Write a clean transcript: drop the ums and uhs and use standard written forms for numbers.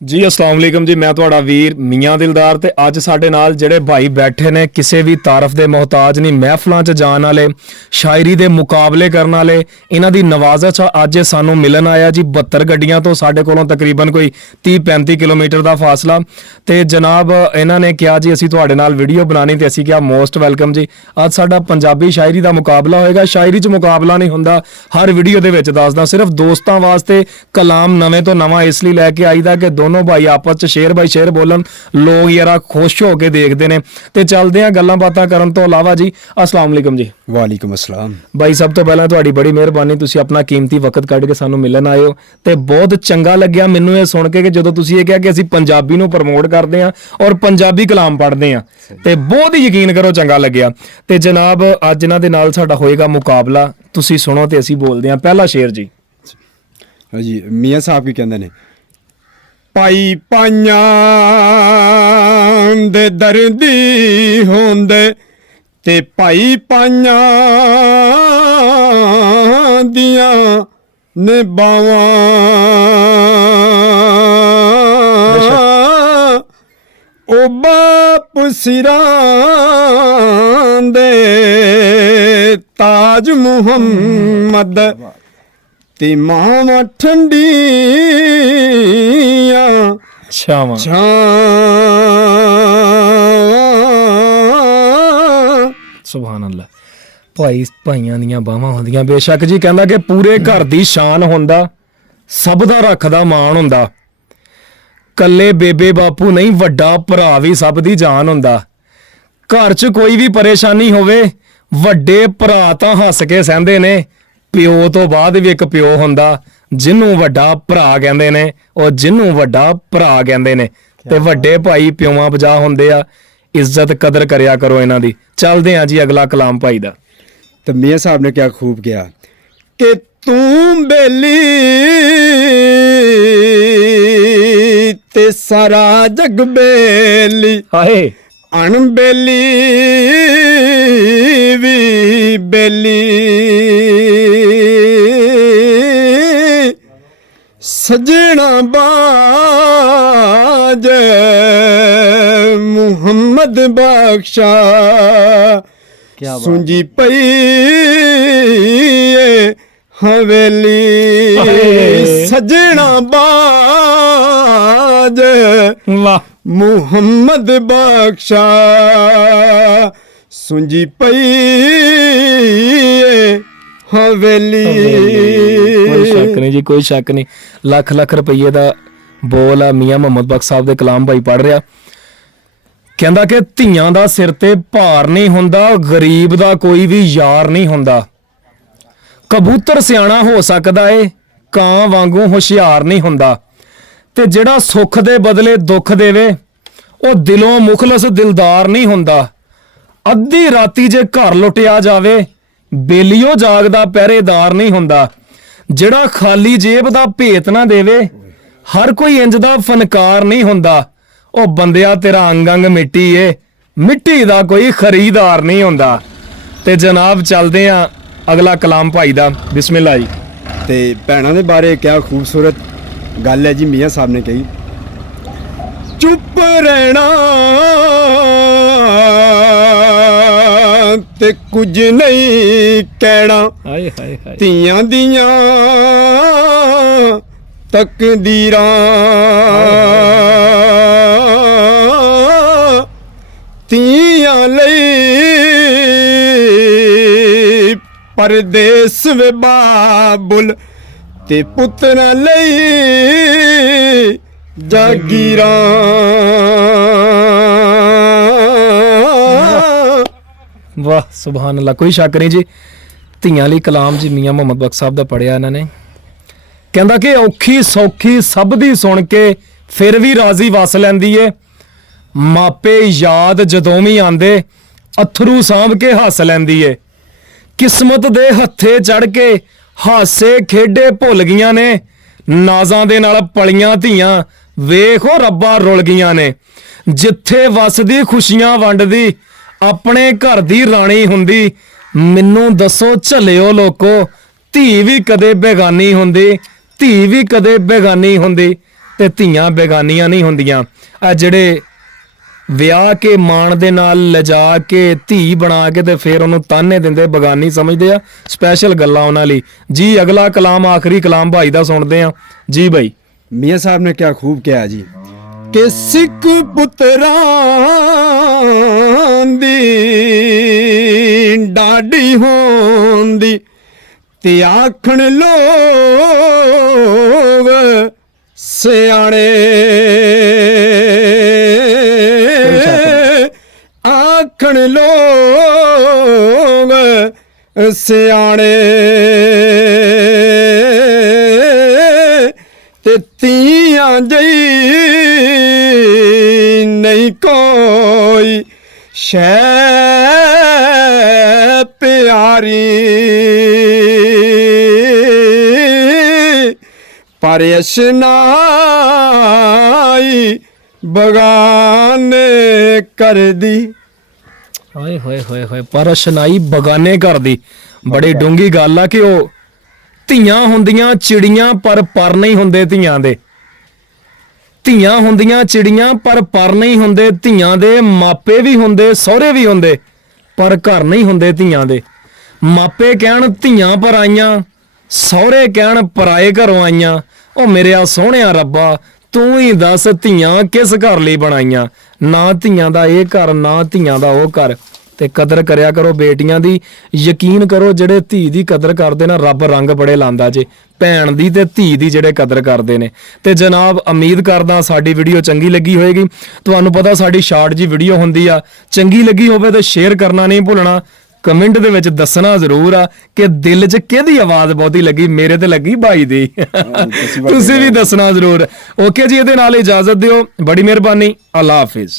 ਜੀ अस्सलाम वालेकुम जी, मैं ਤੁਹਾਡਾ ਵੀਰ ਮੀਆਂ ਦਿਲਦਾਰ ਤੇ ਅੱਜ ਸਾਡੇ ਨਾਲ ਜਿਹੜੇ ਭਾਈ ਬੈਠੇ ਨੇ ਕਿਸੇ ਵੀ ਤਾਰਫ ਦੇ ਮੁਹਤਾਜ ਨਹੀਂ, ਮਹਿਫਲਾਂ 'ਚ ਜਾਣ ਵਾਲੇ, ਸ਼ਾਇਰੀ ਦੇ ਮੁਕਾਬਲੇ ਕਰਨ ਵਾਲੇ, ਇਹਨਾਂ ਦੀ ਨਵਾਜ਼ਤ ਅੱਜ ਸਾਨੂੰ ਮਿਲਣ ਆਇਆ ਜੀ। 72 ਗੱਡੀਆਂ ਤੋਂ ਸਾਡੇ ਕੋਲੋਂ ਤਕਰੀਬਨ ਕੋਈ 30-35 ਕਿਲੋਮੀਟਰ ਦਾ ਫਾਸਲਾ ਤੇ ਜਨਾਬ ਇਹਨਾਂ ਨੇ ਕਿਹਾ ਜੀ ਅਸੀਂ ਤੁਹਾਡੇ ਨਾਲ ਵੀਡੀਓ ਬਣਾਣੀ ਤੇ ਅਸੀਂ ਕਿਹਾ ਮੋਸਟ ਵੈਲਕਮ ਜੀ। ਅੱਜ ਸਾਡਾ ਪੰਜਾਬੀ ਸ਼ਾਇਰੀ ਦਾ ਮੁਕਾਬਲਾ ਹੋਏਗਾ। ਸ਼ਾਇਰੀ 'ਚ ਮੁਕਾਬਲਾ ਨਹੀਂ ਹੁੰਦਾ, ਹਰ ਵੀਡੀਓ ਦੇ ਵਿੱਚ ਦੱਸਦਾ, ਸਿਰਫ ਦੋਸਤਾਂ ਵਾਸਤੇ ਕਲਾਮ ਨਵੇਂ ਤੋਂ ਨਵਾਂ ਇਸ ਲਈ ਲੈ ਕੇ ਆਈਦਾ ਕਿ ਦੋਨੋਂ ਭਾਈ ਆਪਸ ਚ ਸ਼ੇਰ ਬਾਈ ਸ਼ੇਰ ਬੋਲਣ, ਲੋਕ ਯਾਰਾ ਖੁਸ਼ ਹੋ ਕੇ ਦੇਖਦੇ ਨੇ। ਤੇ ਚੱਲਦੇ ਆ ਗੱਲਾਂ ਬਾਤਾਂ ਕਰਨ ਤੋਂ ਇਲਾਵਾ ਜੀ। अस्सलाम वालेकुम जी। वालेकुम अस्सलाम ਬਾਈ, ਸਭ ਤੋਂ ਪਹਿਲਾਂ ਤੁਹਾਡੀ ਬੜੀ ਮਿਹਰਬਾਨੀ, ਤੁਸੀਂ ਆਪਣਾ ਕੀਮਤੀ ਵਕਤ ਕੱਢ ਕੇ ਸਾਨੂੰ ਮਿਲਣ ਆਏ ਹੋ ਤੇ ਬਹੁਤ ਚੰਗਾ ਲੱਗਿਆ ਮੈਨੂੰ ਇਹ ਸੁਣ ਕੇ ਕਿ ਜਦੋਂ ਤੁਸੀਂ ਇਹ ਕਿਹਾ ਕਿ ਅਸੀਂ ਪੰਜਾਬੀ ਨੂੰ ਪ੍ਰਮੋਟ ਕਰਦੇ ਆ ਔਰ ਪੰਜਾਬੀ ਕਲਾਮ ਪੜ੍ਹਦੇ ਆ ਤੇ ਬਹੁਤ ਹੀ ਯਕੀਨ ਕਰੋ ਚੰਗਾ ਲੱਗਿਆ। ਤੇ ਜਨਾਬ ਅੱਜ ਇਹਨਾਂ ਦੇ ਨਾਲ ਸਾਡਾ ਹੋਏਗਾ ਮੁਕਾਬਲਾ, ਤੁਸੀਂ ਸੁਣੋ ਤੇ ਅਸੀਂ ਬੋਲਦੇ ਆ। ਪਹਿਲਾ ਸ਼ੇਰ ਜੀ। जी मियाँ साहब की कहते ने पाई पाइयां दे दर्दी होंदे ते पाई पाइयां दियां ने बावां ओ बाप सिरां दे ताज मुहम्मद ते मावा ठंडिया छावां ਸੁਭਾਨ ਅੱਲਾ। ਭਾਈ ਭਾਈਆਂ ਦੀਆਂ ਬਾਹਾਂ ਹੁੰਦੀਆਂ ਬੇਸ਼ੱਕ ਜੀ। ਕਹਿੰਦਾ ਕਿ ਪੂਰੇ ਘਰ ਦੀ ਸ਼ਾਨ ਹੁੰਦਾ, ਸਭ ਦਾ ਰੱਖਦਾ ਮਾਣ ਹੁੰਦਾ, ਕੱਲੇ ਬੇਬੇ ਬਾਪੂ ਨਹੀਂ ਵੱਡਾ ਭਰਾ ਵੀ ਸਭ ਦੀ ਜਾਨ ਹੁੰਦਾ। ਘਰ 'ਚ ਕੋਈ ਵੀ ਪਰੇਸ਼ਾਨੀ ਹੋਵੇ ਵੱਡੇ ਭਰਾ ਤਾਂ ਹੱਸ ਕੇ ਸਹਿੰਦੇ ਨੇ, ਪਿਓ ਤੋਂ ਬਾਅਦ ਵੀ ਇੱਕ ਪਿਓ ਹੁੰਦਾ ਜਿਹਨੂੰ ਵੱਡਾ ਭਰਾ ਕਹਿੰਦੇ ਨੇ, ਉਹ ਜਿਹਨੂੰ ਵੱਡਾ ਭਰਾ ਕਹਿੰਦੇ ਨੇ। ਤੇ ਵੱਡੇ ਭਾਈ ਪਿਓਾਂ ਬਜਾ ਹੁੰਦੇ ਆ, ਇੱਜ਼ਤ ਕਦਰ ਕਰਿਆ ਕਰੋ ਇਹਨਾਂ ਦੀ। ਚੱਲਦੇ ਆ ਜੀ ਅਗਲਾ ਕਲਾਮ ਭਾਈ ਦਾ। तो मियाँ साहब ने क्या खूब किया कि तू बेली ते सारा जग बेली, ਹਾਏ अणबेली भी बेली, सजना बाज मुहम्मद बख्शा सुंजी पई हवेली, सजना बाज ਵਾਹ मुहम्मद बख्शा सुंजी पई हवेली। ਕੋਈ ਸ਼ੱਕ ਨਹੀਂ ਜੀ, ਕੋਈ ਸ਼ੱਕ ਨਹੀਂ। ਲੱਖ ਲੱਖ ਰੁਪਏ ਦਾ ਬੋਲ ਆ। ਮੀਆਂ ਮੁਹੰਮਦ ਬਖਸ਼ ਸਾਹਿਬ ਦੇ ਕਲਾਮ ਭਾਈ ਪੜ੍ਹ ਰਿਹਾ। ਕਹਿੰਦਾ ਕਿ ਧੀਆਂ ਦਾ ਸਿਰ ਤੇ ਭਾਰ ਨਹੀਂ ਹੁੰਦਾ, ਗਰੀਬ ਦਾ ਕੋਈ ਵੀ ਯਾਰ ਨਹੀਂ ਹੁੰਦਾ। ਕਬੂਤਰ ਸਿਆਣਾ ਹੋ ਸਕਦਾ ਏ, ਕਾਂ ਵਾਂਗੂ ਹੁਸ਼ਿਆਰ ਨਹੀਂ ਹੁੰਦਾ। ਤੇ ਜਿਹੜਾ ਸੁੱਖ ਦੇ ਬਦਲੇ ਦੁੱਖ ਦੇਵੇ ਉਹ ਦਿਲੋਂ ਮੁਖਲਸ ਦਿਲਦਾਰ ਨਹੀਂ ਹੁੰਦਾ। ਅੱਧੀ ਰਾਤੀ ਜੇ ਘਰ ਲੁੱਟਿਆ ਜਾਵੇ ਬੇਲੀਓ ਜਾਗਦਾ ਪਹਿਰੇਦਾਰ ਨਹੀਂ ਹੁੰਦਾ। ਜਿਹੜਾ ਖਾਲੀ ਜੇਬ ਦਾ ਭੇਤ ਨਾ ਦੇਵੇ ਹਰ ਕੋਈ ਇੰਜ ਦਾ ਫਨਕਾਰ ਨਹੀਂ ਹੁੰਦਾ। ਉਹ ਬੰਦਿਆ ਤੇਰਾ ਅੰਗ ਅੰਗ ਮਿੱਟੀ ਏ, ਮਿੱਟੀ ਦਾ ਕੋਈ ਖਰੀਦਾਰ ਨਹੀਂ ਹੁੰਦਾ। ਤੇ ਜਨਾਬ ਚੱਲਦੇ ਆ ਅਗਲਾ ਕਲਾਮ ਭਾਈ ਦਾ। ਬਿਸਮਿਲ੍ਲਾ ਜੀ। ते भैनों के बारे क्या खूबसूरत गल है जी मियाँ साहब ने कही, चुप रहना ते कुछ नहीं कहना, ਹਾਏ ਹਾਏ ਹਾਏ ਧੀਆਂ ਦੀਆਂ ਤਕਦੀਰਾਂ ਧੀਆਂ ਲਈ ਪਰਦੇਸ ਵੇ ਬਾਬੁਲ ਤੇ ਪੁੱਤਰਾਂ ਲਈ ਜਾਗੀਰਾਂ। ਵਾਹ ਸੁਭਾਨ ਅੱਲਾ। ਕੋਈ ਸ਼ੱਕ ਨਹੀਂ ਜੀ, ਧੀਆਂ ਲਈ ਕਲਾਮ ਜੀ ਮੀਆਂ ਮੁਹੰਮਦ ਬਖਸ਼ ਸਾਹਿਬ ਦਾ ਪੜਿਆ ਇਹਨਾਂ ਨੇ। ਕਹਿੰਦਾ ਕਿ ਔਖੀ ਸੌਖੀ ਸਭ ਦੀ ਸੁਣ ਕੇ ਫਿਰ ਵੀ ਰਾਜ਼ੀ ਵਸ ਲੈਂਦੀ ਏ, ਮਾਪੇ ਯਾਦ ਜਦੋਂ ਵੀ ਆਂਦੇ ਅਥਰੂ ਸਾਂਭ ਕੇ ਹੱਸ ਲੈਂਦੀ ਏ। ਕਿਸਮਤ ਦੇ ਹੱਥੇ ਚੜ ਕੇ ਹਾਸੇ ਖੇਡੇ ਭੁੱਲ ਗਈਆਂ ਨੇ, ਨਾਜ਼ਾਂ ਦੇ ਨਾਲ ਪਲੀਆਂ ਧੀਆਂ ਵੇਖੋ ਰੱਬਾ ਰੁਲ ਗਈਆਂ ਨੇ। ਜਿੱਥੇ ਵਸਦੀ ਖੁਸ਼ੀਆਂ ਵੰਡਦੀ ਆਪਣੇ ਘਰ ਦੀ ਰਾਣੀ ਹੁੰਦੀ। ਮੈਨੂੰ ਦੱਸੋ ਝੱਲਿਓ ਲੋਕੋ, ਧੀ ਵੀ ਕਦੇ ਬੇਗਾਨੀ ਹੁੰਦੀ, ਧੀ ਵੀ ਕਦੇ ਬੇਗਾਨੀ ਹੁੰਦੀ। ਤੇ ਧੀਆਂ ਬੇਗਾਨੀਆਂ ਨਹੀਂ ਹੁੰਦੀਆਂ। ਆ ਜਿਹੜੇ ਵਿਆਹ ਕੇ ਮਾਣ ਦੇ ਨਾਲ ਲਿਜਾ ਕੇ ਧੀ ਬਣਾ ਕੇ ਤੇ ਫਿਰ ਉਹਨੂੰ ਤਾਨੇ ਦਿੰਦੇ, ਬਗਾਨੀ ਸਮਝਦੇ ਆ। ਸਪੈਸ਼ਲ ਗੱਲਾਂ ਉਹਨਾਂ ਲਈ ਜੀ। ਅਗਲਾ ਕਲਾਮ, ਆਖਰੀ ਕਲਾਮ ਭਾਈ ਦਾ ਸੁਣਦੇ ਆ ਜੀ। ਭਾਈ ਮੀਆਂ ਸਾਹਿਬ ਨੇ ਕਿਆ ਖੂਬ ਕਿਹਾ ਜੀ ਕਿ ਸਿੱਖ ਪੁੱਤਰਾਂ ਦੀ ਡਾਢੀ ਹੋਂਦੀ ਤੇ ਆਖਣ ਲੋਗ ਸਿਆਣੇ, ਆਖਣ ਲੋਗ ਸਿਆਣੇ ਤੇ ਤੀਆਂ ਜਈ ਨਹੀਂ ਕੋਈ ਸ਼ੈ ਪਿਆਰੀ, ਪਰ ਅਸ਼ਨਾਈ ਬਗਾਨੇ ਕਰਦੀ। ਹਾਏ ਹੋਏ ਹੋਏ ਹੋਏ, ਪਰ ਸ਼ਨਾਈ ਬਗਾਨੇ ਘਰ ਦੀ। ਬੜੀ ਡੂੰਗੀ ਗੱਲ ਆ ਕਿ ਉਹ ਧੀਆਂ ਹੁੰਦੀਆਂ ਚਿੜੀਆਂ ਪਰ ਪਰ ਨਹੀਂ ਹੁੰਦੇ ਧੀਆਂ ਦੇ। ਧੀਆਂ ਹੁੰਦੀਆਂ ਚਿੜੀਆਂ ਪਰ ਪਰ ਨਹੀਂ ਹੁੰਦੇ ਧੀਆਂ ਦੇ। ਮਾਪੇ ਵੀ ਹੁੰਦੇ, ਸਹੁਰੇ ਵੀ ਹੁੰਦੇ, ਪਰ ਘਰ ਨਹੀਂ ਹੁੰਦੇ ਧੀਆਂ ਦੇ। ਮਾਪੇ ਕਹਿਣ ਧੀਆਂ ਪਰ ਆਈਆਂ, ਸਹੁਰੇ ਕਹਿਣ ਪਰਾਏ ਘਰੋਂ ਆਈਆਂ। ਉਹ ਮੇਰਿਆ ਸੋਹਣਿਆ ਰੱਬਾ, ਤੂੰ ਹੀ ਦੱਸ ਧੀਆਂ ਕਿਸ ਘਰ ਲਈ ਬਣਾਈਆਂ। ਨਾ ਧੀਆਂ ਦਾ ਇਹ ਘਰ, ਨਾ ਧੀਆਂ ਦਾ ਉਹ ਘਰ। ਤੇ ਕਦਰ ਕਰਿਆ ਕਰੋ ਬੇਟੀਆਂ ਦੀ। ਯਕੀਨ ਕਰੋ ਜਿਹੜੇ ਧੀ ਦੀ ਕਦਰ ਕਰਦੇ ਨਾ, ਰੱਬ ਰੰਗ ਬੜੇ ਲਾਂਦਾ ਜੇ। ਭੈਣ ਦੀ ਤੇ ਧੀ ਦੀ ਜਿਹੜੇ ਕਦਰ ਕਰਦੇ ਨੇ। ਤੇ ਜਨਾਬ ਉਮੀਦ ਕਰਦਾ ਸਾਡੀ ਵੀਡੀਓ ਚੰਗੀ ਲੱਗੀ ਹੋਏਗੀ। ਤੁਹਾਨੂੰ ਪਤਾ ਸਾਡੀ ਸ਼ਾਰਟ ਜੀ ਵੀਡੀਓ ਹੁੰਦੀ ਆ, ਚੰਗੀ ਲੱਗੀ ਹੋਵੇ ਤਾਂ ਸ਼ੇਅਰ ਕਰਨਾ ਨਹੀਂ ਭੁੱਲਣਾ। ਕਮੈਂਟ ਦੇ ਵਿੱਚ ਦੱਸਣਾ ਜ਼ਰੂਰ ਆ ਕਿ ਦਿਲ 'ਚ ਕਿਹਦੀ ਆਵਾਜ਼ ਬਹੁਤੀ ਲੱਗੀ। ਮੇਰੇ ਤੇ ਲੱਗੀ ਭਾਈ ਦੀ। ਤੁਸੀਂ ਵੀ ਦੱਸਣਾ ਜ਼ਰੂਰ। ਓਕੇ ਜੀ, ਇਹਦੇ ਨਾਲ ਇਜਾਜ਼ਤ ਦਿਓ। ਬੜੀ ਮਿਹਰਬਾਨੀ। ਅੱਲਾ ਹਾਫਿਜ਼।